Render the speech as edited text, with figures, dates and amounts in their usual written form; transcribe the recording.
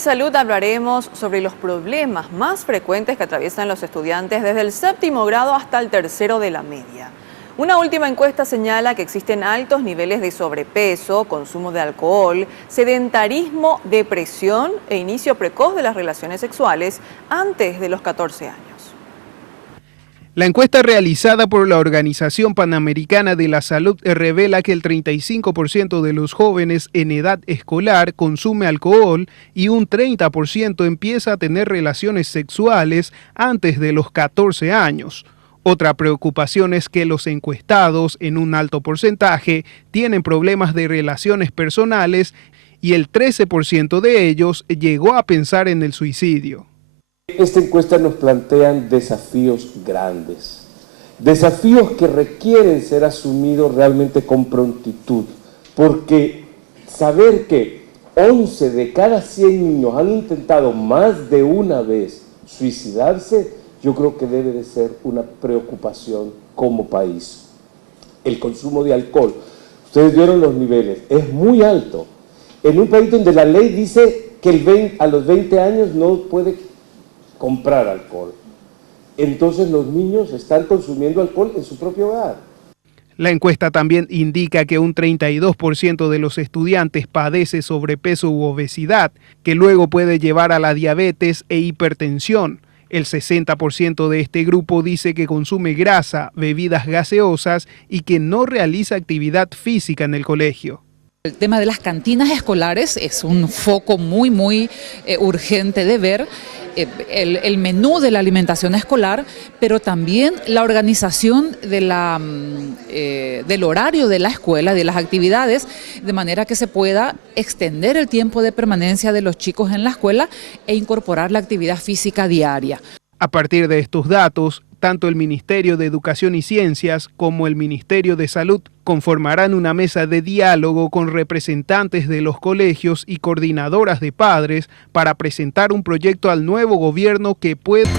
de salud hablaremos sobre los problemas más frecuentes que atraviesan los estudiantes desde el séptimo grado hasta el tercero de la media. Una última encuesta señala que existen altos niveles de sobrepeso, consumo de alcohol, sedentarismo, depresión e inicio precoz de las relaciones sexuales antes de los 14 años. La encuesta realizada por la Organización Panamericana de la Salud revela que el 35% de los jóvenes en edad escolar consume alcohol y un 30% empieza a tener relaciones sexuales antes de los 14 años. Otra preocupación es que los encuestados, en un alto porcentaje, tienen problemas de relaciones personales y el 13% de ellos llegó a pensar en el suicidio. Esta encuesta nos plantea desafíos grandes, desafíos que requieren ser asumidos realmente con prontitud, porque saber que 11 de cada 100 niños han intentado más de una vez suicidarse, yo creo que debe de ser una preocupación como país. El consumo de alcohol, ustedes vieron los niveles, es muy alto. En un país donde la ley dice que a los 20 años no puede comprar alcohol. Entonces los niños están consumiendo alcohol en su propio hogar. La encuesta también indica que un 32% de los estudiantes padece sobrepeso u obesidad, que luego puede llevar a la diabetes e hipertensión. El 60% de este grupo dice que consume grasa, bebidas gaseosas y que no realiza actividad física en el colegio. El tema de las cantinas escolares es un foco muy urgente de ver. El menú de la alimentación escolar, pero también la organización de del horario de la escuela, de las actividades, de manera que se pueda extender el tiempo de permanencia de los chicos en la escuela e incorporar la actividad física diaria. A partir de estos datos, tanto el Ministerio de Educación y Ciencias como el Ministerio de Salud conformarán una mesa de diálogo con representantes de los colegios y coordinadoras de padres para presentar un proyecto al nuevo gobierno que puede...